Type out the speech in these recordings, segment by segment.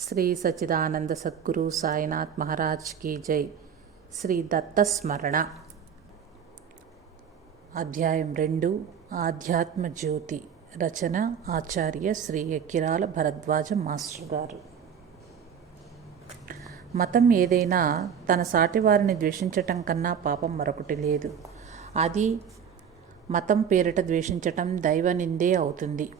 శ్రీ సచిదానంద సద్గురు సాయినాథ్ మహారాజ్ కీ జై. శ్రీ దత్తస్మరణ. అధ్యాయం రెండు ఆధ్యాత్మ జ్యోతి రచన ఆచార్య శ్రీ ఎక్కిరాల భరద్వాజ మాస్టర్ గారు. మతం ఏదైనా తన సాటివారిని ద్వేషించటం కన్నా పాపం మరొకటి లేదు. అది మతం పేరిట ద్వేషించటం దైవ నిందే అవుతుంది.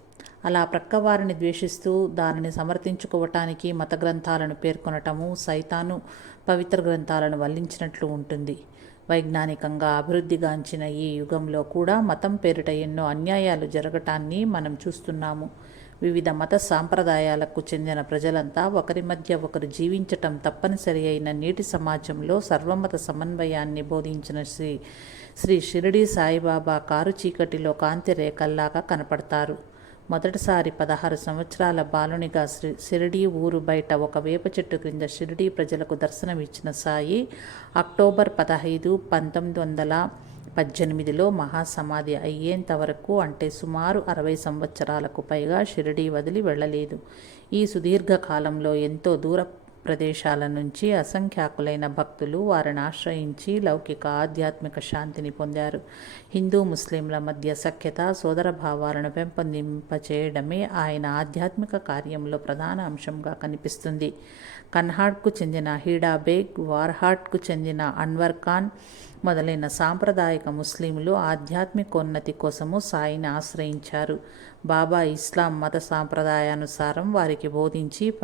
అలా ప్రక్కవారిని ద్వేషిస్తూ దానిని సమర్థించుకోవటానికి మత గ్రంథాలను పేర్కొనటము సైతాను పవిత్ర గ్రంథాలను వల్లించినట్లు ఉంటుంది. వైజ్ఞానికంగా అభివృద్ధిగాంచిన ఈ యుగంలో కూడా మతం పేరిట ఎన్నో అన్యాయాలు జరగటాన్ని మనం చూస్తున్నాము. వివిధ మత సాంప్రదాయాలకు చెందిన ప్రజలంతా ఒకరి మధ్య ఒకరు జీవించటం తప్పనిసరి అయిన నేటి సమాజంలో సర్వమత సమన్వయాన్ని బోధించిన శ్రీ శ్రీ షిరిడి సాయిబాబా కారు చీకటిలో కాంతి రేఖల్లాగా కనపడతారు. మొదటిసారి పదహారు సంవత్సరాల బాలునిగా శ్రీ షిరిడీ ఊరు బయట ఒక వేప చెట్టు క్రింద షిరిడీ ప్రజలకు దర్శనమిచ్చిన సాయి అక్టోబర్ పదహైదు పంతొమ్మిది వందల పద్దెనిమిదిలో మహాసమాధి అయ్యేంత వరకు అంటే సుమారు అరవై సంవత్సరాలకు పైగా షిరిడీ వదిలి వెళ్ళలేదు. ఈ సుదీర్ఘ కాలంలో ఎంతో దూర ప్రదేశాల నుంచి అసంఖ్యాకులైన భక్తులు వారిని ఆశ్రయించి లౌకిక ఆధ్యాత్మిక శాంతిని పొందారు. హిందూ ముస్లింల మధ్య సఖ్యత సోదరభావాలను పెంపొందింపచేయడమే ఆయన ఆధ్యాత్మిక కార్యంలో ప్రధాన అంశంగా కనిపిస్తుంది. కన్హాడ్కు చెందిన హీడా బేగ్ వార్హాట్కు చెందిన అన్వర్ ఖాన్ మొదలైన సాంప్రదాయక ముస్లింలు ఆధ్యాత్మికోన్నతి కోసము సాయిని ఆశ్రయించారు. బాబా ఇస్లాం మత సాంప్రదాయానుసారం వారికి బోధించి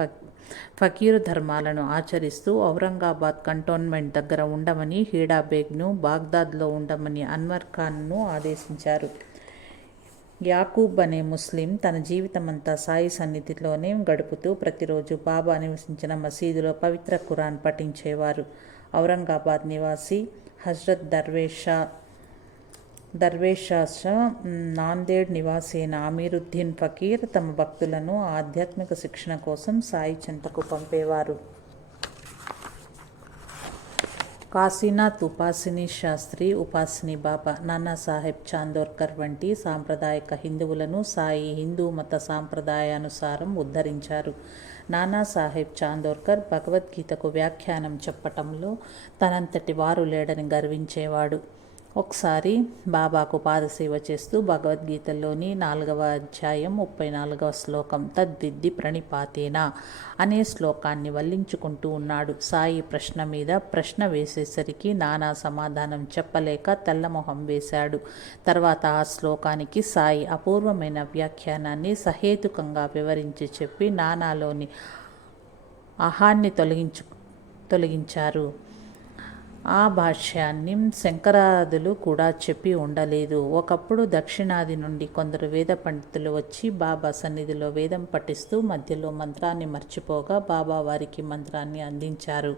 ఫకీరు ధర్మాలను ఆచరిస్తూ ఔరంగాబాద్ కంటోన్మెంట్ దగ్గర ఉండమని హీడా బేగ్ను బాగ్దాద్లో ఉండమని అన్వర్ ఖాన్ను ఆదేశించారు. యాకూబ్ అనే ముస్లిం తన జీవితమంతా సాయి సన్నిధిలోనే గడుపుతూ ప్రతిరోజు బాబా నివసించిన మసీదులో పవిత్ర ఖురాన్ పఠించేవారు. ఔరంగాబాద్ నివాసి హజ్రత్ దర్వేషా దర్వేషాష నాందేడ్ నివాసి అయిన అమీరుద్దీన్ ఫకీర్ తమ భక్తులను ఆధ్యాత్మిక శిక్షణ కోసం సాయి చెంతకు పంపేవారు. కాశీనాథ్ ఉపాసిని శాస్త్రి ఉపాసిని బాబా నానాసాహెబ్ చాందోర్కర్ వంటి సాంప్రదాయక హిందువులను సాయి హిందూ మత సాంప్రదాయానుసారం ఉద్ధరించారు. నానాసాహెబ్ చాందోర్కర్ భగవద్గీతకు వ్యాఖ్యానం చెప్పటంలో తనంతటి వారు లేడని గర్వించేవాడు. ఒకసారి బాబాకు పాదసేవ చేస్తూ భగవద్గీతలోని నాలుగవ అధ్యాయం ముప్పై నాలుగవ శ్లోకం తద్విద్ది ప్రణిపాతేనా అనే శ్లోకాన్ని వల్లించుకుంటూ ఉన్నాడు. సాయి ప్రశ్న మీద ప్రశ్న వేసేసరికి నానా సమాధానం చెప్పలేక తెల్లమొహం వేశాడు. తర్వాత ఆ శ్లోకానికి సాయి అపూర్వమైన వ్యాఖ్యానాన్ని సహేతుకంగా వివరించి చెప్పి నానాలోని అహాన్ని తొలగించు తొలగించారు. ఆ భాష్యాన్ని శంకరాదులు కూడా చెప్పి ఉండలేదు. ఒకప్పుడు దక్షిణాది నుండి కొందరు వేద పండితులు వచ్చి బాబా సన్నిధిలో వేదం పఠిస్తూ మధ్యలో మంత్రాన్ని మర్చిపోగా బాబా వారికి మంత్రాన్ని అందించారు.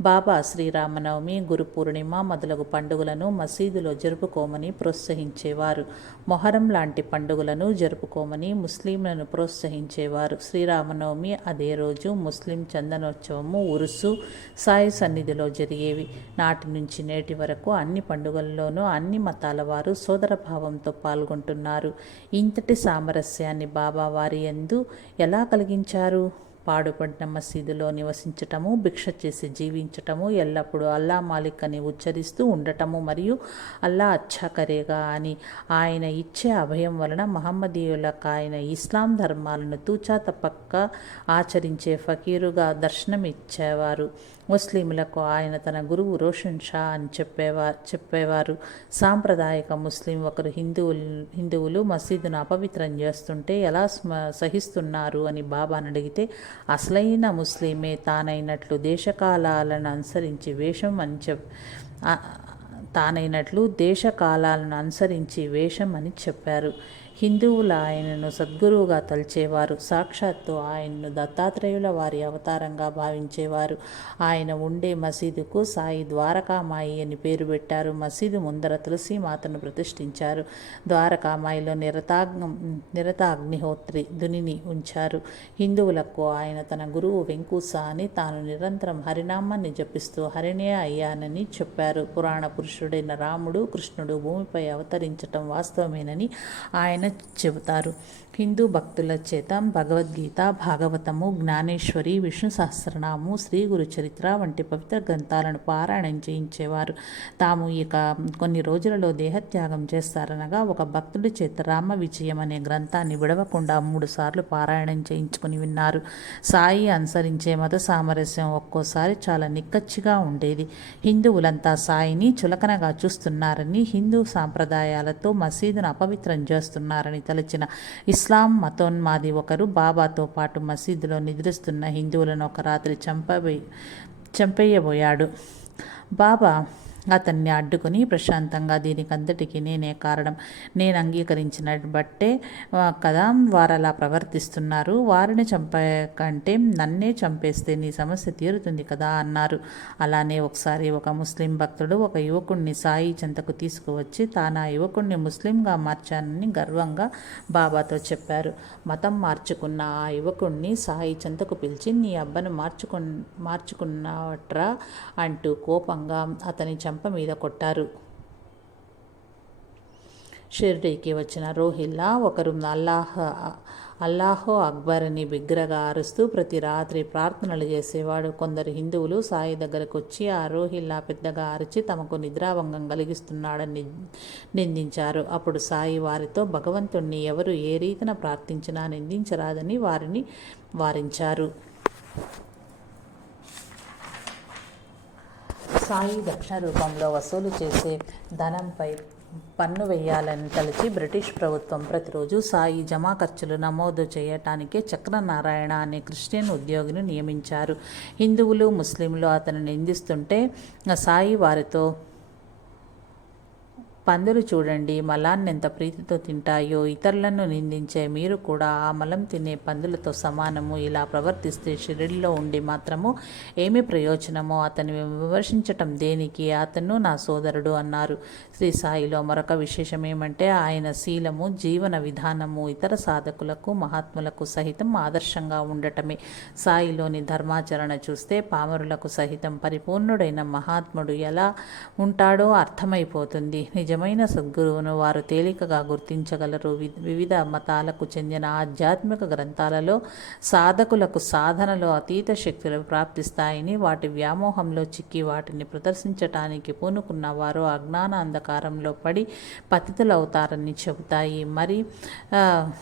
బాబా శ్రీరామనవమి గురు పూర్ణిమ మొదలగు పండుగలను మసీదులో జరుపుకోమని ప్రోత్సహించేవారు. మొహరం లాంటి పండుగలను జరుపుకోమని ముస్లింలను ప్రోత్సహించేవారు. శ్రీరామనవమి అదే రోజు ముస్లిం చందనోత్సవము ఉరుసు సాయి సన్నిధిలో జరిగేవి. నాటి నుంచి నేటి వరకు అన్ని పండుగల్లోనూ అన్ని మతాల వారు సోదరభావంతో పాల్గొంటున్నారు. ఇంతటి సామరస్యాన్ని బాబా వారి ఎందు ఎలా కలిగించారు? పాడుపడిన మసీదులో నివసించటము భిక్ష చేసి జీవించటము ఎల్లప్పుడూ అల్లా మాలిక్ అని ఉచ్చరిస్తూ ఉండటము మరియు అల్లా అచ్చాకరేగా అని ఆయన ఇచ్చే అభయం వలన మహమ్మదీయులకు ఆయన ఇస్లాం ధర్మాలను తూచా తప్పక్క ఆచరించే ఫకీరుగా దర్శనం ఇచ్చేవారు. ముస్లింలకు ఆయన తన గురువు రోషన్ షా అని చెప్పేవా చెప్పేవారు. సాంప్రదాయక ముస్లిం ఒకరు హిందువులు హిందువులు మసీదును అపవిత్రం చేస్తుంటే ఎలా సహిస్తున్నారు అని బాబాను అడిగితే అసలైన ముస్లిమే తానైనట్లు దేశకాలాలను అనుసరించి వేషం అని చెప్ తానైనట్లు దేశకాలాలను అనుసరించి వేషం అని చెప్పారు. హిందువులు ఆయనను సద్గురువుగా తలిచేవారు సాక్షాత్తు ఆయన్ను దత్తాత్రేయుల వారి అవతారంగా భావించేవారు. ఆయన ఉండే మసీదుకు సాయి ద్వారకామాయి అని పేరు పెట్టారు. మసీదు ముందర తులసి మాతను ప్రతిష్ఠించారు. ద్వారకామాయిలో నిరతాగ్న నిరతాగ్నిహోత్రి దునిని ఉంచారు. హిందువులకు ఆయన తన గురువు వెంకూస అని తాను నిరంతరం హరినామాన్ని జపిస్తూ హరిణే అయ్యానని చెప్పారు. పురాణ పురుషుడైన రాముడు కృష్ణుడు భూమిపై అవతరించటం వాస్తవమేనని ఆయన చెబుతారు. హిందూ భక్తుల చేత భగవద్గీత భాగవతము జ్ఞానేశ్వరి విష్ణు సహస్రనాము శ్రీ గురు చరిత్ర వంటి పవిత్ర గ్రంథాలను పారాయణం చేయించేవారు. తాము ఇక కొన్ని రోజులలో దేహత్యాగం చేస్తారనగా ఒక భక్తుడి చేత రామ విజయం అనే గ్రంథాన్ని విడవకుండా మూడుసార్లు పారాయణం చేయించుకుని విన్నారు. సాయి అనుసరించే మత సామరస్యం ఒక్కోసారి చాలా నిక్కచ్చిగా ఉండేది. హిందువులంతా సాయిని చులకనగా చూస్తున్నారని హిందూ సాంప్రదాయాలతో మసీదును అపవిత్రం చేస్తున్నారని తలచిన ఇస్లాం మతోన్మాది ఒకరు బాబాతో పాటు మసీదులో నిద్రిస్తున్న హిందువులను ఒక రాత్రి చంపబోయి చంపేయబోయాడు బాబా అతన్ని అడ్డుకుని ప్రశాంతంగా దీనికంతటికి నేనే కారణం. నేను అంగీకరించిన బట్టే కదా వారు అలా ప్రవర్తిస్తున్నారు. వారిని చంపే కంటే నన్నే చంపేస్తే నీ సమస్య తీరుతుంది కదా అన్నారు. అలానే ఒకసారి ఒక ముస్లిం భక్తుడు ఒక యువకుణ్ణి సాయి చెంతకు తీసుకువచ్చి తాను ఆ యువకుణ్ణి ముస్లింగా మార్చానని గర్వంగా బాబాతో చెప్పారు. మతం మార్చుకున్న ఆ యువకుణ్ణి సాయి చెంతకు పిలిచి నీ అబ్బను మార్చుకు మార్చుకున్నట్రా అంటూ కోపంగా అతని చెంప మీద కొట్టారు. షిర్డీకి వచ్చిన రోహిల్లా ఒకరు అల్లాహ్ అల్లాహో అక్బర్ అని బిగ్గరగా అరుస్తూ ప్రతి రాత్రి ప్రార్థనలు చేసేవాడు. కొందరు హిందువులు సాయి దగ్గరకు వచ్చి ఆ రోహిల్లా పెద్దగా అరిచి తమకు నిద్రాభంగం కలిగిస్తున్నాడని నిందించారు. అప్పుడు సాయి వారితో భగవంతుణ్ణి ఎవరు ఏ రీతిన ప్రార్థించినా నిందించరాదని వారిని వారించారు. సాయి దక్షిణ రూపంలో వసూలు చేసే ధనంపై పన్ను వేయాలని తలచి బ్రిటిష్ ప్రభుత్వం ప్రతిరోజు సాయి జమా ఖర్చులు నమోదు చేయటానికి చక్రనారాయణ అనే క్రిస్టియన్ ఉద్యోగిని నియమించారు. హిందువులు ముస్లింలు అతను నిందిస్తుంటే సాయి వారితో పందులు చూడండి మలాన్ని ఎంత ప్రీతితో తింటాయో ఇతరులను నిందించే మీరు కూడా ఆ మలం తినే పందులతో సమానము. ఇలా ప్రవర్తిస్తే షిరిడిలో ఉండి మాత్రము ఏమి ప్రయోజనమో అతను విమర్శించటం దేనికి? అతను నా సోదరుడు అన్నారు. శ్రీ సాయిలో మరొక విశేషం ఏమంటే ఆయన శీలము జీవన విధానము ఇతర సాధకులకు మహాత్ములకు సహితం ఆదర్శంగా ఉండటమే. సాయిలోని ధర్మాచరణ చూస్తే పామరులకు సహితం పరిపూర్ణుడైన మహాత్ముడు ఎలా ఉంటాడో అర్థమైపోతుంది. నిజ నిజమైన సద్గురువును వారు తేలికగా గుర్తించగలరు. వి- వివిధ మతాలకు చెందిన ఆధ్యాత్మిక గ్రంథాలలో సాధకులకు సాధనలో అతీత శక్తులు ప్రాప్తిస్తాయని వాటి వ్యామోహంలో చిక్కి వాటిని ప్రదర్శించటానికి పూనుకున్న వారు అజ్ఞాన అంధకారంలో పడి పతితులవుతారని చెబుతాయి. మరి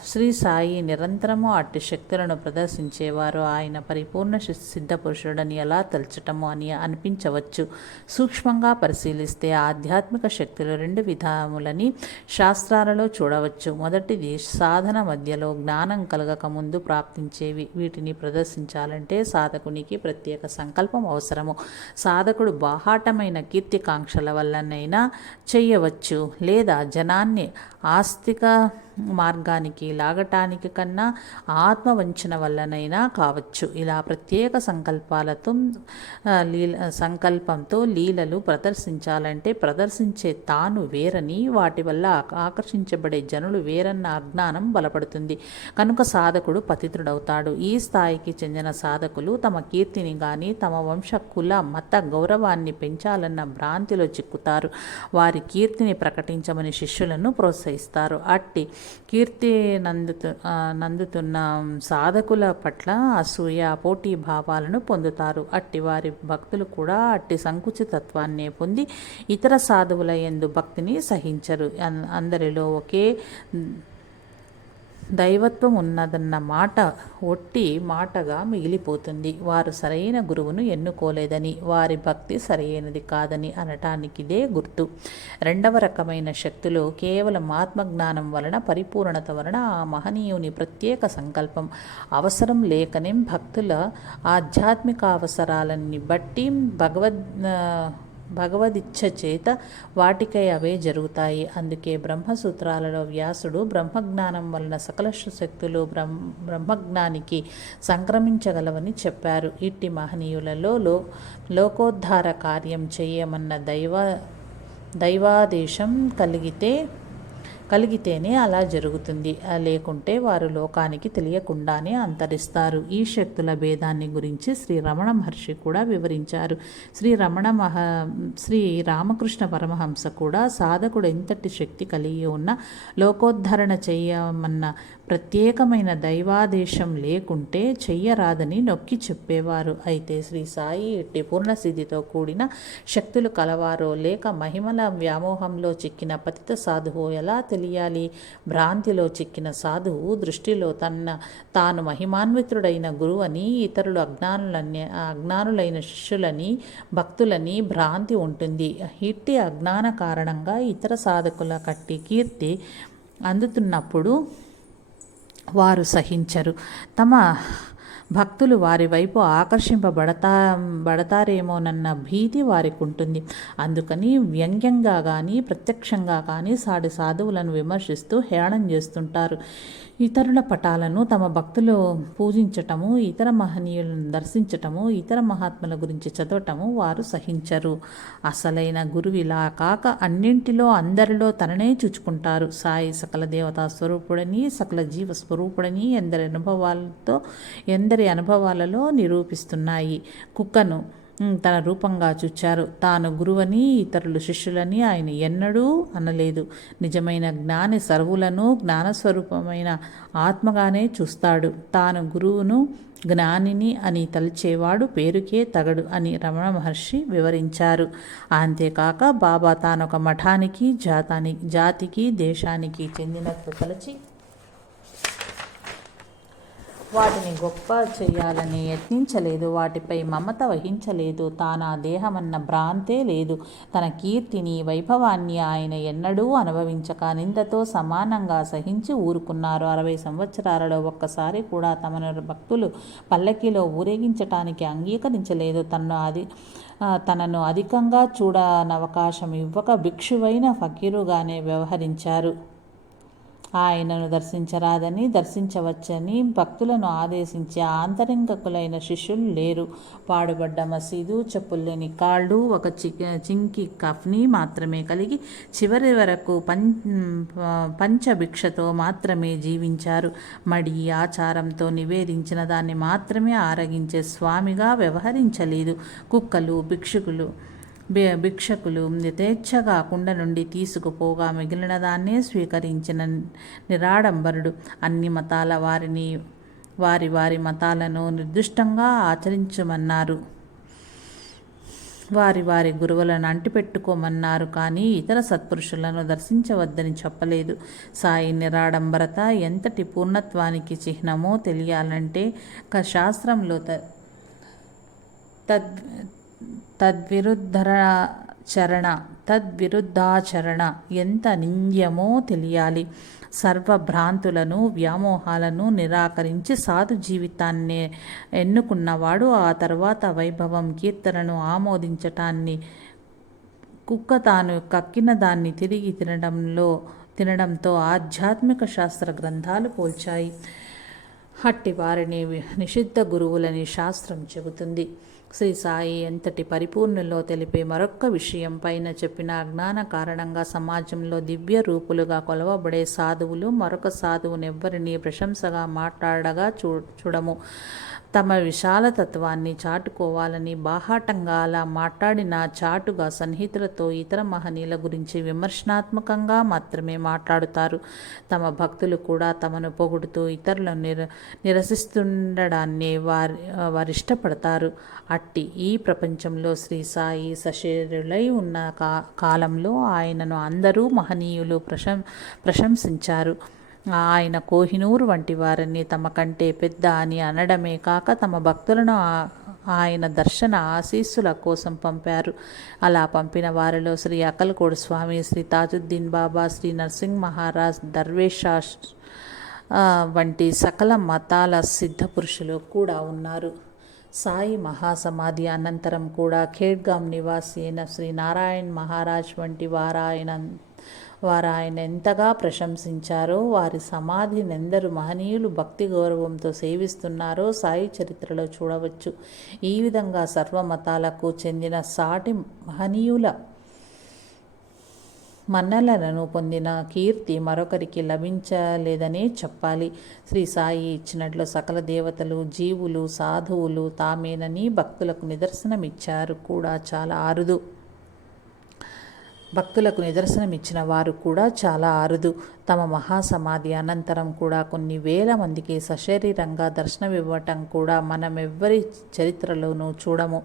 శ్రీ సాయి నిరంతరము అట్టి శక్తులను ప్రదర్శించేవారు ఆయన పరిపూర్ణ సిద్ధపురుషుడని సిద్ధ పురుషుడని ఎలా తలచటము అని అనిపించవచ్చు. సూక్ష్మంగా పరిశీలిస్తే ఆధ్యాత్మిక శక్తులు రెండు విధాములని శాస్త్రాలలో చూడవచ్చు. మొదటిది సాధన మధ్యలో జ్ఞానం కలగక ముందు ప్రాప్తించేవి. వీటిని ప్రదర్శించాలంటే సాధకునికి ప్రత్యేక సంకల్పం అవసరము. సాధకుడు బాహాటమైన కీర్తికాంక్షల వల్లనైనా చేయవచ్చు. లేదా జనాన్ని ఆస్తిక మార్గానికి లాగటానికి కన్నా ఆత్మవంచన వల్లనైనా కావచ్చు. ఇలా ప్రత్యేక సంకల్పాలతో లీల సంకల్పంతో లీలలు ప్రదర్శించాలంటే ప్రదర్శించే తాను వేరని వాటి వల్ల ఆకర్షించబడే జనులు వేరన్న అజ్ఞానం బలపడుతుంది. కనుక సాధకుడు పతితుడవుతాడు ఈ స్థాయికి చెందిన సాధకులు తమ కీర్తిని కానీ తమ వంశ కుల మత గౌరవాన్ని పెంచాలన్న భ్రాంతిలో చిక్కుతారు. వారి కీర్తిని ప్రకటించమని శిష్యులను ప్రోత్సహిస్తారు. అట్టి కీర్తి నందుతు నందుతున్న సాధకుల పట్ల అసూయ పోటీ భావాలను పొందుతారు. అట్టి వారి భక్తులు కూడా అట్టి సంకుచితత్వాన్ని పొంది ఇతర సాధువుల యందు భక్తిని సహించరు. అందరిలో ఒకే దైవత్వం ఉన్నదన్న మాట ఒట్టి మాటగా మిగిలిపోతుంది. వారు సరైన గురువును ఎన్నుకోలేదని వారి భక్తి సరైనది కాదని అనటానికిదే గుర్తు. రెండవ రకమైన శక్తులు కేవలం ఆత్మజ్ఞానం వలన పరిపూర్ణత వలన ఆ మహనీయుని ప్రత్యేక సంకల్పం. అవసరం లేకనే భక్తుల ఆధ్యాత్మిక అవసరాలన్నీ బట్టి భగవద్ భగవదిచ్ఛ చేత వాటికై అవే జరుగుతాయి. అందుకే బ్రహ్మసూత్రాలలో వ్యాసుడు బ్రహ్మజ్ఞానం వలన సకల శక్తులు బ్రహ్మ బ్రహ్మజ్ఞానికి సంక్రమించగలవని చెప్పారు. ఇట్టి మహనీయులలో లో లోకోద్ధార కార్యం చేయమన్న దైవ దైవాదేశం కలిగితే కలిగితేనే అలా జరుగుతుంది. లేకుంటే వారు లోకానికి తెలియకుండానే అంతరిస్తారు. ఈ శక్తుల భేదాన్ని గురించి శ్రీ రమణ మహర్షి కూడా వివరించారు. శ్రీ రమణ మహ శ్రీ రామకృష్ణ పరమహంస కూడా సాధకుడు ఎంతటి శక్తి కలిగి ఉన్న లోకోద్ధరణ చేయమన్న ప్రత్యేకమైన దైవాదేశం లేకుంటే చెయ్యరాదని నొక్కి చెప్పేవారు. అయితే శ్రీ సాయి ఎట్టి పూర్ణసిద్ధితో కూడిన శక్తులు కలవారో లేక మహిమల వ్యామోహంలో చిక్కిన పతిత సాధువు ఎలా తెలియాలి? భ్రాంతిలో చిక్కిన సాధువు దృష్టిలో తన తాను మహిమాన్వితుడైన గురువని ఇతరులు అజ్ఞానులని అజ్ఞానులైన శిష్యులని భక్తులని భ్రాంతి ఉంటుంది. ఇట్టి అజ్ఞాన కారణంగా ఇతర సాధకుల కట్టి కీర్తి అందుతున్నప్పుడు వారు సహించరు. తమ భక్తులు వారి వైపు ఆకర్షింపబడతా బడతారేమోనన్న భీతి వారికి ఉంటుంది అందుకని వ్యంగ్యంగా కానీ ప్రత్యక్షంగా కానీ సాటి సాధువులను విమర్శిస్తూ హేళన చేస్తుంటారు. ఇతరుల పటాలను తమ భక్తులు పూజించటము ఇతర మహనీయులను దర్శించటము ఇతర మహాత్ముల గురించి చదవటము వారు సహించరు. అసలైన గురువు ఇలా కాక అన్నింటిలో అందరిలో తననే చూచుకుంటారు. సాయి సకల దేవతా స్వరూపుడని సకల జీవ స్వరూపుడని ఎందరి అనుభవాలతో ఎందరి అనుభవాలలో నిరూపిస్తున్నాయి. కుక్కను తన రూపంగా చూచారు. తాను గురువని ఇతరులు శిష్యులని ఆయన ఎన్నడూ అనలేదు. నిజమైన జ్ఞాని సర్వులను జ్ఞానస్వరూపమైన ఆత్మగానే చూస్తాడు. తాను గురువును జ్ఞానిని అని తలిచేవాడు పేరుకే తగడు అని రమణ మహర్షి వివరించారు. అంతేకాక బాబా తానొక మఠానికి జాతాని జాతికి దేశానికి చెందినట్లు తలచి వాటిని గొప్ప చేయాలని యత్నించలేదు వాటిపై మమత వహించలేదు తాను ఆ దేహమన్న భ్రాంతే లేదు. తన కీర్తిని వైభవాన్ని ఆయన ఎన్నడూ అనుభవించక నిందతో సమానంగా సహించి ఊరుకున్నారు. అరవై సంవత్సరాలలో ఒక్కసారి కూడా తమను భక్తులు పల్లకిలో ఊరేగించటానికి అంగీకరించలేదు. తను అది తనను అధికంగా చూడనవకాశం ఇవ్వక భిక్షువైన ఫకీరుగానే వ్యవహరించారు. ఆయనను దర్శించరాదని దర్శించవచ్చని భక్తులను ఆదేశించే ఆంతరింగకులైన శిష్యులు లేరు. పాడుబడ్డ మసీదు చెప్పుల్లేని కాళ్ళు ఒక చి చింకి కఫ్ని మాత్రమే కలిగి చివరి వరకు పం పంచభిక్షతో మాత్రమే జీవించారు. మడి ఆచారంతో నివేదించిన దాన్ని మాత్రమే ఆరగించే స్వామిగా వ్యవహరించలేదు. కుక్కలు భిక్షుకులు భిక్షకులు యథేచ్ఛ కుండ నుండి తీసుకుపోగా మిగిలిన దాన్నే స్వీకరించిన నిరాడంబరుడు. అన్ని మతాల వారిని వారి వారి మతాలను నిర్దిష్టంగా ఆచరించమన్నారు. వారి వారి గురువులను అంటిపెట్టుకోమన్నారు. కానీ ఇతర సత్పురుషులను దర్శించవద్దని చెప్పలేదు. సాయి నిరాడంబరత ఎంతటి పూర్ణత్వానికి చిహ్నమో తెలియాలంటే క శాస్త్రంలో త తద్విరుద్ధర చరణ తద్విరుద్ధాచరణ ఎంత నింద్యమో తెలియాలి. సర్వభ్రాంతులను వ్యామోహాలను నిరాకరించి సాధు జీవితాన్ని ఎన్నుకున్నవాడు ఆ తర్వాత వైభవం కీర్తనను ఆమోదించటాన్ని కుక్క తాను కక్కిన దాన్ని తిరిగి తినడంలో తినడంతో ఆధ్యాత్మిక శాస్త్ర గ్రంథాలు పోల్చాయి. హట్టి వారిని నిషిద్ధ గురువులని శాస్త్రం చెబుతుంది. శ్రీ సాయి ఎంతటి పరిపూర్ణులో తెలిపే మరొక్క విషయం పైన చెప్పిన అజ్ఞాన కారణంగా సమాజంలో దివ్య రూపులుగా కొలవబడే సాధువులు మరొక సాధువునెవ్వరిని ప్రశంసగా మాట్లాడగా చూ చూడము. తమ విశాలతత్వాన్ని చాటుకోవాలని బాహాటంగా అలా మాట్లాడిన చాటుగా సన్నిహితులతో ఇతర మహనీయుల గురించి విమర్శనాత్మకంగా మాత్రమే మాట్లాడుతారు. తమ భక్తులు కూడా తమను పొగుడుతూ ఇతరులను నిర నిరసిస్తుండడాన్ని వారి వారు ఇష్టపడతారు. అట్టి ఈ ప్రపంచంలో శ్రీ సాయి సశరీరులై ఉన్న కా కాలంలో ఆయనను అందరూ మహనీయులు ప్రశం ప్రశంసించారు. ఆయన కోహినూరు వంటి వారిని తమ కంటే పెద్ద అని అనడమే కాక తమ భక్తులను ఆ- ఆయన దర్శన ఆశీస్సుల కోసం పంపారు. అలా పంపిన వారిలో శ్రీ అక్కలకోడు స్వామి శ్రీ తాజుద్దీన్ బాబా శ్రీ నర్సింగ్ మహారాజ్ దర్వేషా వంటి సకల మతాల సిద్ధ పురుషులు కూడా ఉన్నారు. సాయి మహాసమాధి అనంతరం కూడా ఖేడ్గాం నివాసి అయిన శ్రీ నారాయణ్ మహారాజ్ వంటి వారాయన వారు ఆయన ఎంతగా ప్రశంసించారో వారి సమాధిని ఎందరు మహనీయులు భక్తి గౌరవంతో సేవిస్తున్నారో సాయి చరిత్రలో చూడవచ్చు. ఈ విధంగా సర్వమతాలకు చెందిన సాటి మహనీయుల మన్నలను పొందిన కీర్తి మరొకరికి లభించలేదనే చెప్పాలి. శ్రీ సాయి ఇచ్చినట్లు సకల దేవతలు జీవులు సాధువులు తామేనని భక్తులకు నిదర్శనమిచ్చారు. కూడా చాలా అరుదు భక్తులకు నిదర్శనమిచ్చిన వారు కూడా చాలా అరుదు. తమ మహాసమాధి అనంతరం కూడా కొన్ని వేల మందికి సశరీరంగా దర్శనమివ్వటం కూడా మనం ఎవ్వరి చరిత్రలోనూ చూడము.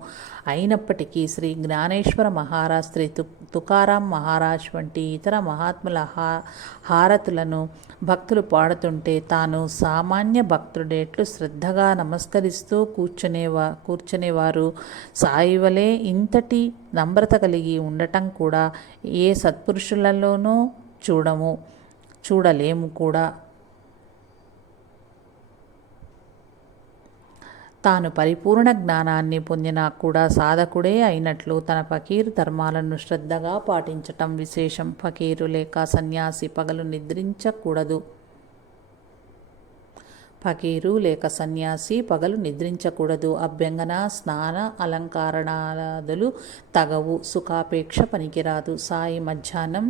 అయినప్పటికీ శ్రీ జ్ఞానేశ్వర మహారాజ్ శ్రీ తు తుకారాం మహారాజ్ వంటి ఇతర మహాత్ముల హా హారతులను భక్తులు పాడుతుంటే తాను సామాన్య భక్తుడేట్లు శ్రద్ధగా నమస్కరిస్తూ కూర్చునేవా కూర్చునేవారు. సాయివలే ఇంతటి నమ్రత కలిగి ఉండటం కూడా ఏ సత్పురుషులలోనూ చూడము. చూడలేము కూడా. తాను పరిపూర్ణ జ్ఞానాన్ని పొందినా కూడా సాధకుడే అయినట్లు తన ఫకీర్ ధర్మాలను శ్రద్ధగా పాటించటం విశేషం. ఫకీరు లేక సన్యాసి పగలు నిద్రించకూడదు. ఫకీరు లేక సన్యాసి పగలు నిద్రించకూడదు. అభ్యంగన స్నాన అలంకరణాదులు తగవు. సుఖాపేక్ష పనికిరాదు. సాయి మధ్యాహ్నం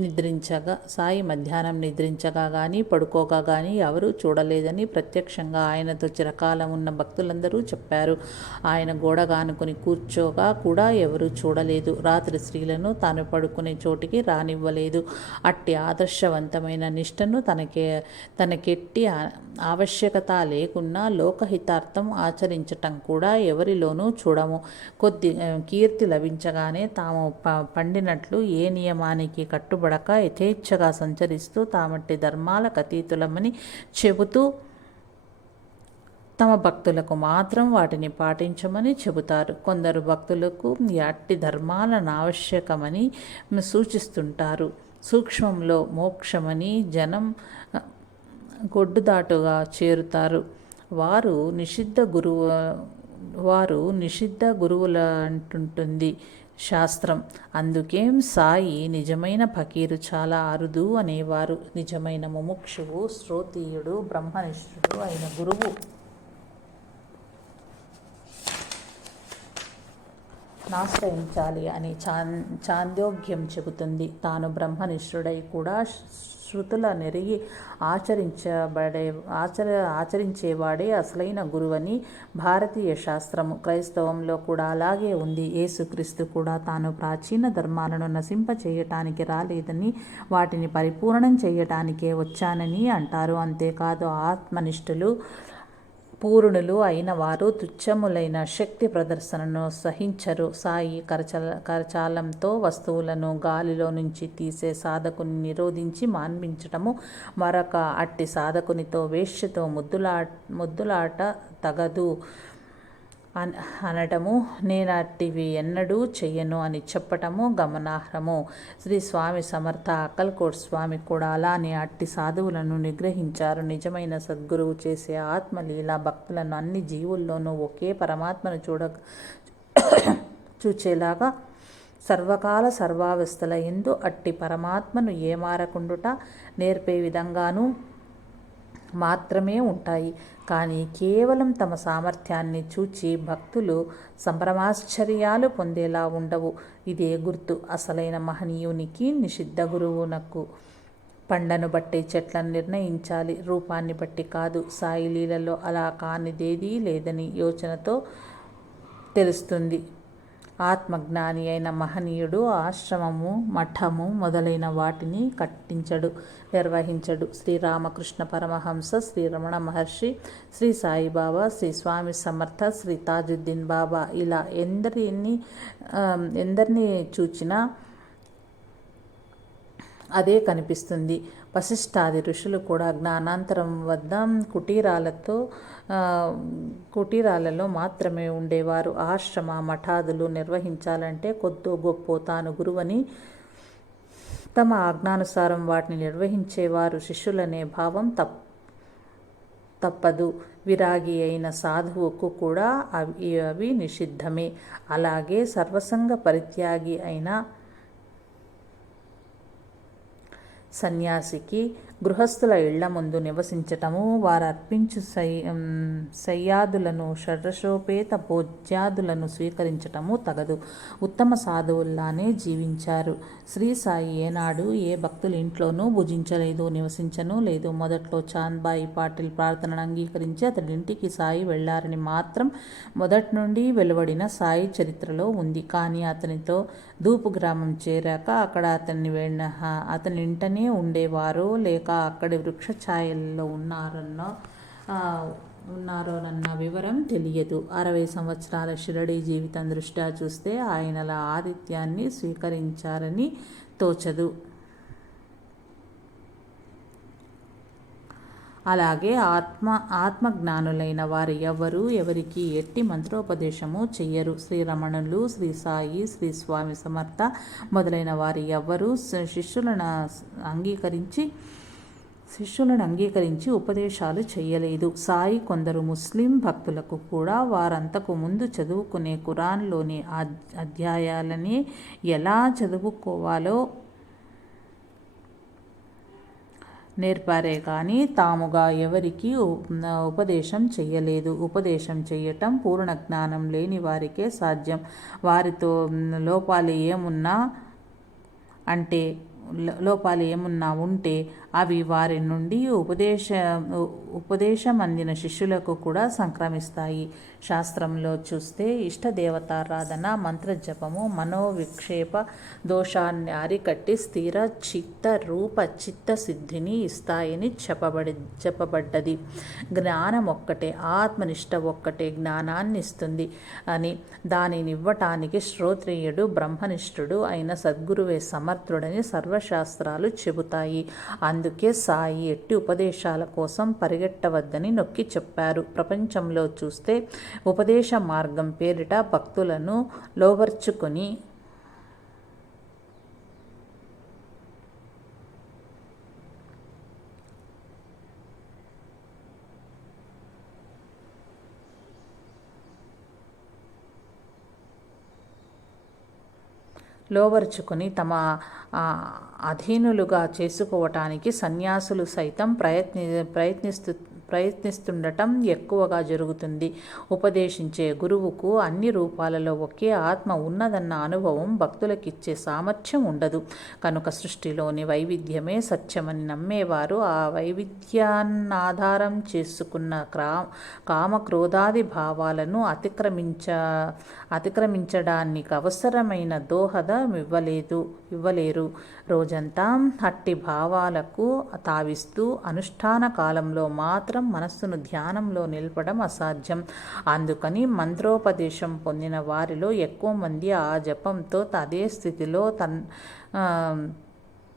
నిద్రించగా సాయి మధ్యాహ్నం నిద్రించగా కానీ పడుకోగా కానీ ఎవరూ చూడలేదని ప్రత్యక్షంగా ఆయనతో చిరకాలం ఉన్న భక్తులందరూ చెప్పారు. ఆయన గోడగానుకుని కూర్చోగా కూడా ఎవరూ చూడలేదు. రాత్రి స్త్రీలను తాను పడుకునే చోటికి రానివ్వలేదు. అట్టి ఆదర్శవంతమైన నిష్టను తనకే తనకెట్టి ఆవశ్యకత లేకున్నా లోకహితార్థం ఆచరించటం కూడా ఎవరిలోనూ చూడము. కొద్ది కీర్తి లభించగానే తాము పండినట్లు ఏ నియమానికి కట్టుబడి పడక యథేచ్ఛగా సంచరిస్తూ తామట్టి ధర్మాలకు అతీతులమని చెబుతూ తమ భక్తులకు మాత్రం వాటిని పాటించమని చెబుతారు. కొందరు భక్తులకు అట్టి ధర్మాలను ఆవశ్యకమని సూచిస్తుంటారు. సూక్ష్మంలో మోక్షమని జనం గొడ్డుదాటుగా చేరుతారు. వారు నిషిద్ధ గురువు వారు నిషిద్ధ గురువుల అంటుంటుంది శాస్త్రం. అందుకే సాయి నిజమైన ఫకీరు చాలా అరుదు అనేవారు. నిజమైన ముముక్షువు శ్రోతీయుడు బ్రహ్మనిష్ఠుడు అయిన గురువు. నాశ్రయించాలి అని చాన్ చాందోగ్యం చెబుతుంది. తాను బ్రహ్మనిష్ఠుడై కూడా శృతుల నెరిగి ఆచరించబడే ఆచర ఆచరించేవాడే అసలైన గురువని భారతీయ శాస్త్రము. క్రైస్తవంలో కూడా అలాగే ఉంది. యేసుక్రీస్తు కూడా తాను ప్రాచీన ధర్మాలను నశింప చేయటానికి రాలేదని వాటిని పరిపూర్ణం చేయటానికే వచ్చానని అంటారు. అంతేకాదు ఆత్మనిష్ఠులు పూర్ణులు అయిన వారు తుచ్చములైన శక్తి ప్రదర్శనను సహించరు. సాయి కరచల కరచాలంతో వస్తువులను గాలిలో నుంచి తీసే సాధకుని నిరోధించి మాన్పించటము మరొక అట్టి సాధకునితో వేష్యతో ముద్దులా ముద్దులాట తగదు. అనటము నేను అట్టివి ఎన్నడూ చెయ్యను అని చెప్పటము గమనార్హము. శ్రీ స్వామి సమర్థ అక్కల్కోట్ స్వామి కూడా అలానే అట్టి సాధువులను నిగ్రహించారు. నిజమైన సద్గురువు చేసే ఆత్మలీల భక్తులను అన్ని జీవుల్లోనూ ఒకే పరమాత్మను చూడ చూచేలాగా సర్వకాల సర్వావస్థల ఎందు అట్టి పరమాత్మను ఏమారకుండుట నేర్పే విధంగానూ మాత్రమే ఉంటాయి. కానీ కేవలం తమ సామర్థ్యాన్ని చూచి భక్తులు సంభ్రమాశ్చర్యాలు పొందేలా ఉండవు. ఇదే గుర్తు. అసలైన మహనీయునికి నిషిద్ధ గురువునకు. పండను బట్టి చెట్లను నిర్ణయించాలి. రూపాన్ని బట్టి కాదు. సాయిలీలలో అలా కానిదేదీ లేదని యోచనతో తెలుస్తుంది. ఆత్మజ్ఞాని అయిన మహనీయుడు ఆశ్రమము మఠము మొదలైన వాటిని కట్టించడు నిర్వహించడు. శ్రీరామకృష్ణ పరమహంస శ్రీ రమణ మహర్షి శ్రీ సాయిబాబా శ్రీ స్వామి సమర్థ శ్రీ తాజుద్దీన్ బాబా ఇలా ఎందరిని ఎందరిని చూచినా అదే కనిపిస్తుంది. వశిష్ఠాది ఋషులు కూడా జ్ఞానాంతరం వద్ద కుటీరాలతో కుటీరాలలో మాత్రమే ఉండేవారు. ఆశ్రమ మఠాదులు నిర్వహించాలంటే కొద్దో గొప్ప తాను గురువని తమ ఆజ్ఞానుసారం వాటిని నిర్వహించేవారు. శిష్యులనే భావం తప్ తప్పదు. విరాగి అయిన సాధువుకు కూడా అవి అవి నిషిద్ధమే. అలాగే సర్వసంగ పరిత్యాగి అయిన సన్యాసికి గృహస్థుల ఇళ్ళ ముందు నివసించటము వారు అర్పించు సై సయ్యాదులను షడ్రశోపేత భోజ్యాదులను స్వీకరించటము తగదు. ఉత్తమ సాధువుల్లానే జీవించారు. శ్రీ సాయి ఏనాడు ఏ భక్తుల ఇంట్లోనూ భుజించలేదు నివసించను లేదు. మొదట్లో చాంద్బాయి పాటిల్ ప్రార్థనను అంగీకరించి అతడి ఇంటికి సాయి వెళ్ళారని మాత్రం మొదటి నుండి వెలువడిన సాయి చరిత్రలో ఉంది. కానీ అతనితో దూపు గ్రామం చేరాక అక్కడ అతన్ని వెళ్ళిన అతని ఇంటనే ఉండేవారో. లేక అక్కడి వృక్ష ఛాయల్లో ఉన్నారన్నో ఉన్నారోనన్న వివరం తెలియదు. అరవై సంవత్సరాల షిరడీ జీవితం దృష్ట్యా చూస్తే ఆయనల ఆదిత్యాన్ని స్వీకరించారని తోచదు. అలాగే ఆత్మ ఆత్మజ్ఞానులైన వారు ఎవరు? ఎవరికి ఎట్టి మంత్రోపదేశము చెయ్యరు. శ్రీరమణులు శ్రీ సాయి శ్రీ స్వామి సమర్థ మొదలైన వారు ఎవ్వరూ శిష్యులను అంగీకరించి శిష్యులను అంగీకరించి ఉపదేశాలు చేయలేదు సాయి కొందరు ముస్లిం భక్తులకు కూడా వారంతకు ముందు చదువుకునే కురాన్లోని అధ్యాయాలని ఎలా చదువుకోవాలో నేర్పారే కానీ తాముగా ఎవరికి ఉపదేశం చేయలేదు ఉపదేశం చేయటం పూర్ణ జ్ఞానం లేని వారికే సాధ్యం. వారితో లోపాలు ఏమున్నా అంటే లోపాలు ఏమున్నా ఉంటే అవి వారి నుండి ఉపదేశ ఉపదేశం అందిన శిష్యులకు కూడా సంక్రమిస్తాయి. శాస్త్రంలో చూస్తే ఇష్టదేవతారాధన మంత్రజపము మనోవిక్షేప దోషాన్ని అరికట్టి స్థిర చిత్త రూప చిత్త సిద్ధిని ఇస్తాయని చెప్పబడి చెప్పబడ్డది. జ్ఞానం ఒక్కటే ఆత్మనిష్ట ఒక్కటే జ్ఞానాన్ని ఇస్తుంది అని దానిని ఇవ్వటానికి శ్రోత్రియుడు బ్రహ్మనిష్ఠుడు అయిన సద్గురువే సమర్థుడని సర్వశాస్త్రాలు చెబుతాయి. అందుకే సాయి ఎట్టి ఉపదేశాల కోసం పరిగెట్టవద్దని నొక్కి చెప్పారు. ప్రపంచంలో చూస్తే ఉపదేశ మార్గం పేరిట భక్తులను లోబర్చుకొని లోబరుచుకుని తమ అధీనులుగా చేసుకోవటానికి సన్యాసులు సైతం ప్రయత్ని ప్రయత్నిస్తూ ప్రయత్నిస్తుండటం ఎక్కువగా జరుగుతుంది. ఉపదేశించే గురువుకు అన్ని రూపాలలో ఒకే ఆత్మ ఉన్నదన్న అనుభవం భక్తులకిచ్చే సామర్థ్యం ఉండదు. కనుక సృష్టిలోని వైవిధ్యమే సత్యమని నమ్మేవారు ఆ వైవిధ్యాన్నాధారం చేసుకున్న క్రా కామక్రోధాది భావాలను అతిక్రమించ అతిక్రమించడానికి అవసరమైన దోహదం ఇవ్వలేదు ఇవ్వలేరు. రోజంతా అట్టి భావాలకు తావిస్తూ అనుష్ఠాన కాలంలో మాత్రం మనస్సును ధ్యానంలో నిలపడం అసాధ్యం. అందుకని మంత్రోపదేశం పొందిన వారిలో ఎక్కువ మంది ఆ జపంతో అదే స్థితిలో తన్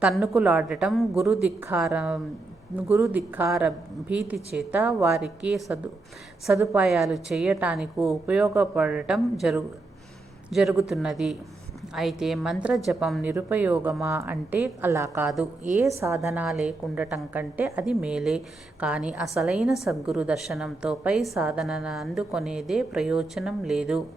తన్నుకులాడటం గురు ధిక్కారం గురు ధిక్కార భీతి చేత వారికి సదు సదుపాయాలు చేయటానికి ఉపయోగపడటం జరుగు జరుగుతున్నది. అయితే మంత్రజపం నిరుపయోగమా అంటే అలా కాదు. ఏ సాధన లేకుండటం కంటే అది మేలే. కానీ అసలైన సద్గురు దర్శనంతో పై సాధనను అందుకునేదే ప్రయోజనం లేదు.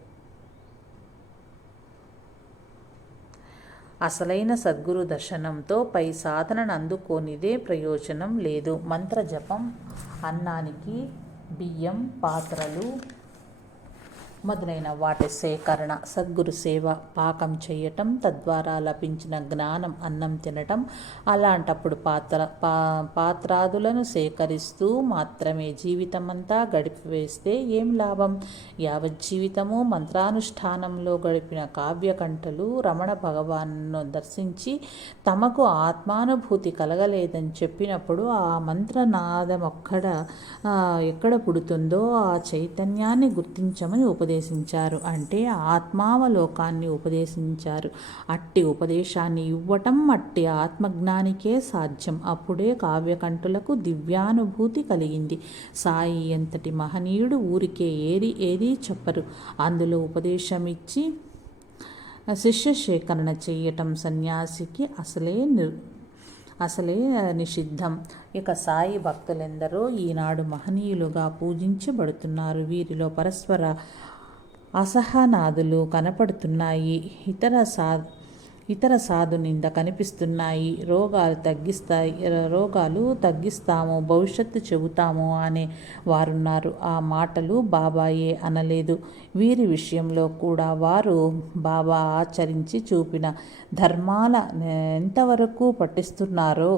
అసలైన సద్గురు దర్శనంతో పై సాధనను అందుకోనిదే ప్రయోజనం లేదు. మంత్రజపం అన్నానికి బియ్యం పాత్రలు మొదలైన వాటి సేకరణ సద్గురు సేవ పాకం చేయటం తద్వారా లభించిన జ్ఞానం అన్నం తినటం అలాంటప్పుడు పాత్ర పా పాత్రాదులను సేకరిస్తూ మాత్రమే జీవితమంతా గడిపివేస్తే ఏం లాభం? యావజ్జీవితము మంత్రానుష్ఠానంలో గడిపిన కావ్యకంఠలు రమణ భగవాన్ను దర్శించి తమకు ఆత్మానుభూతి కలగలేదని చెప్పినప్పుడు ఆ మంత్రనాదం ఒక్కడ ఎక్కడ పుడుతుందో ఆ చైతన్యాన్ని గుర్తించమని ఉపదేశం ఉపదేశించారు అంటే ఆత్మావలోకాన్ని ఉపదేశించారు. అట్టి ఉపదేశాన్ని ఇవ్వటం అట్టి ఆత్మజ్ఞానికే సాధ్యం. అప్పుడే కావ్యకంఠులకు దివ్యానుభూతి కలిగింది. సాయి ఎంతటి మహనీయుడు ఊరికే ఏది ఏది చెప్పరు. అందులో ఉపదేశమిచ్చి శిష్య సేకరణ చేయటం సన్యాసికి అసలే నిర్ అసలే నిషిద్ధం. ఇక సాయి భక్తులెందరో ఈనాడు మహనీయులుగా పూజించబడుతున్నారు. వీరిలో పరస్పర అసహనాదులు కనపడుతున్నాయి. ఇతర సా ఇతర సాధు నింద కనిపిస్తున్నాయి. రోగాలు తగ్గిస్తాయి రోగాలు తగ్గిస్తాము భవిష్యత్తు చెబుతాము అనే వారున్నారు. ఆ మాటలు బాబాయే అనలేదు. వీరి విషయంలో కూడా వారు బాబా ఆచరించి చూపిన ధర్మాల ఎంతవరకు పట్టిస్తున్నారో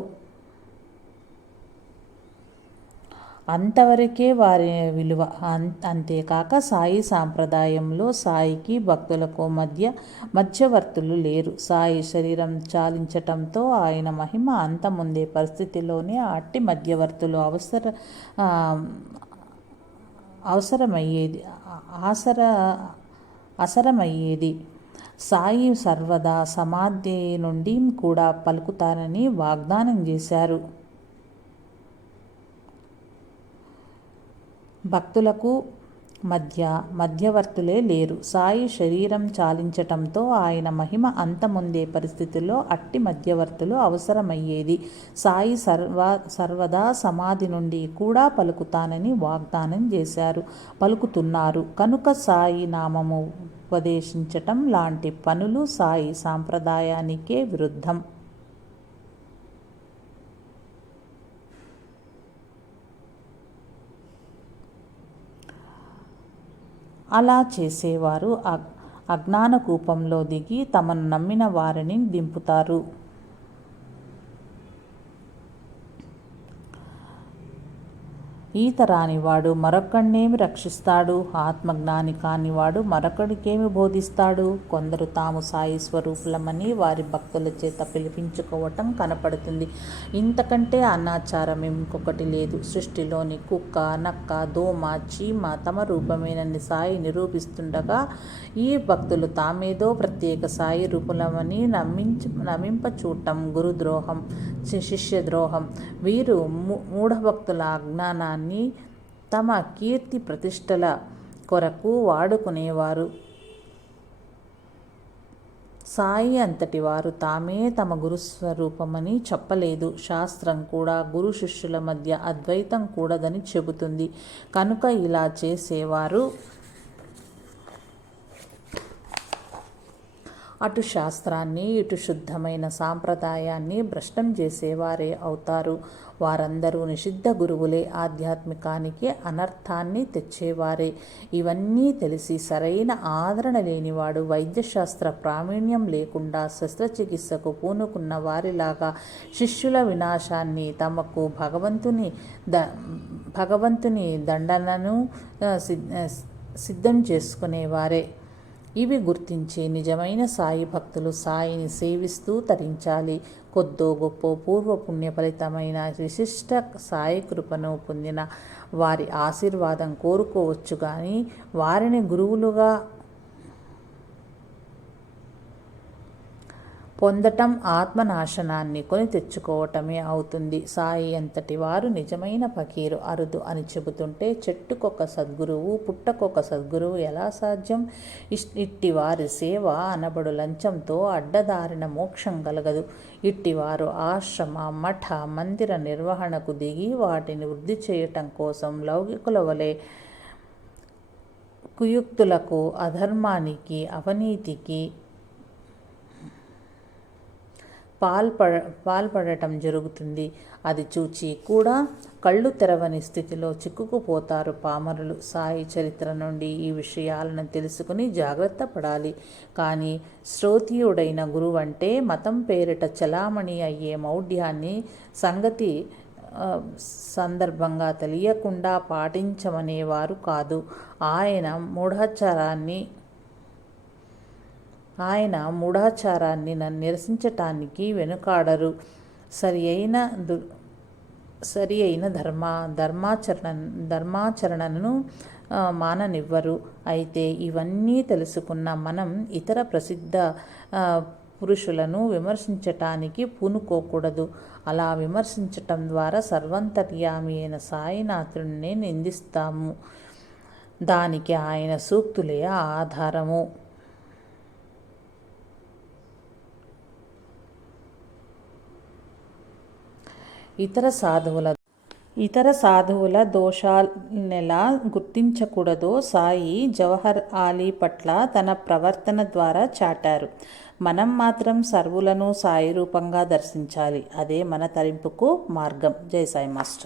అంతవరకే వారి విలువ. అంతేకాక సాయి సాంప్రదాయంలో సాయికి భక్తులకు మధ్య మధ్యవర్తులు లేరు. సాయి శరీరం చాలించటంతో ఆయన మహిమ అంతముందే పరిస్థితిలోనే అట్టి మధ్యవర్తులు అవసర అవసరమయ్యేది ఆసర అసరమయ్యేది సాయి సర్వదా సమాధి నుండి కూడా పలుకుతానని వాగ్దానం చేశారు. భక్తులకు మధ్య మధ్యవర్తులే లేరు. సాయి శరీరం చాలించటంతో ఆయన మహిమ అంతముందే పరిస్థితుల్లో అట్టి మధ్యవర్తులు అవసరమయ్యేది. సాయి సర్వ సర్వదా సమాధి నుండి కూడా పలుకుతానని వాగ్దానం చేశారు. పలుకుతున్నారు. కనుక సాయి నామము ఉపదేశించటం లాంటి పనులు సాయి సాంప్రదాయానికే విరుద్ధం. అలా చేసేవారు అజ్ఞాన కూపంలో దిగి తమను నమ్మిన వారిని దింపుతారు. ఈత రానివాడు మరొక్కడినేమి రక్షిస్తాడు? ఆత్మజ్ఞాని కానివాడు మరొకడికేమి బోధిస్తాడు? కొందరు తాము సాయి స్వరూపులమని వారి భక్తుల చేత పిలిపించుకోవటం కనపడుతుంది. ఇంతకంటే అనాచారం ఇంకొకటి లేదు. సృష్టిలోని కుక్క నక్క దోమ చీమ తమ రూపమేనని సాయి నిరూపిస్తుండగా ఈ భక్తులు తామేదో ప్రత్యేక సాయి రూపులమని నమ్మించ నమ్మింప చూడటం గురుద్రోహం శిష్యద్రోహం. వీరు మూఢభక్తుల అజ్ఞానాన్ని దాన్ని తమ కీర్తి ప్రతిష్టల కొరకు వాడుకునేవారు. సాయి అంతటి వారు తామే తమ గురుస్వరూపమని చెప్పలేదు. శాస్త్రం కూడా గురు శిష్యుల మధ్య అద్వైతం కూడదని చెబుతుంది. కనుక ఇలా చేసేవారు. అటు శాస్త్రాన్ని ఇటు శుద్ధమైన సాంప్రదాయాన్ని భ్రష్టం చేసేవారే అవుతారు. వారందరూ నిషిద్ధ గురువులే ఆధ్యాత్మికానికి అనర్థాన్ని తెచ్చేవారే. ఇవన్నీ తెలిసి సరైన ఆదరణ లేనివాడు వైద్యశాస్త్ర ప్రావీణ్యం లేకుండా శస్త్రచికిత్సకు పూనుకున్న వారిలాగా శిష్యుల వినాశాన్ని తమకు భగవంతుని ద భగవంతుని దండనను సిద్ధం చేసుకునేవారే. ఇవి గుర్తించే నిజమైన సాయి భక్తులు సాయిని సేవిస్తూ తరించాలి. కొద్దో గొప్ప పూర్వపుణ్య ఫలితమైన విశిష్ట సాయి కృపను పొందిన వారి ఆశీర్వాదం కోరుకోవచ్చు కానీ వారిని గురువులుగా పొందటం ఆత్మనాశనాన్ని కొని తెచ్చుకోవటమే అవుతుంది. సాయి అంతటి వారు నిజమైన ఫకీరు అరుదు అని చెబుతుంటే చెట్టుకొక సద్గురువు పుట్టకొక సద్గురువు ఎలా సాధ్యం? ఇట్టి వారి సేవ అనబడు లంచంతో అడ్డదారిన మోక్షం కలగదు ఇట్టివారు ఆశ్రమ మఠ మందిర నిర్వహణకు దిగి వాటిని వృద్ధి చేయటం కోసం లౌకికుల వలె కుయుక్తులకు అధర్మానికి అవినీతికి పాల్పడ పాల్పడటం జరుగుతుంది. అది చూచి కూడా కళ్ళు తెరవని స్థితిలో చిక్కుకుపోతారు పామరులు. సాయి చరిత్ర నుండి ఈ విషయాలను తెలుసుకుని జాగ్రత్త పడాలి. కానీ శ్రోతీయుడైన గురువు అంటే మతం పేరిట చలామణి అయ్యే మౌఢ్యాన్ని సంగతి సందర్భంగా తెలియకుండా పాటించమనేవారు కాదు. ఆయన మూఢాచారాన్ని ఆయన మూఢాచారాన్ని నన్ను నిరసించటానికి వెనుకాడరు. సరి అయిన దు సరి అయిన ధర్మ ధర్మాచరణ ధర్మాచరణను మాననివ్వరు. అయితే ఇవన్నీ తెలుసుకున్న మనం ఇతర ప్రసిద్ధ పురుషులను విమర్శించటానికి పూనుకోకూడదు. అలా విమర్శించటం ద్వారా సర్వంతర్యామి అయిన సాయినాథుడిని నిందిస్తాము. దానికి ఆయన సూక్తులే ఆధారము. ఇతర సాధువుల ఇతర సాధువుల దోషాలనెలా గుర్తించకూడదో సాయి జవహర్ ఆలీ పట్ల తన ప్రవర్తన ద్వారా చాటారు. మనం మాత్రం సర్వులను సాయి రూపంగా దర్శించాలి. అదే మన తరింపుకు మార్గం. జై సాయి మాస్టర్.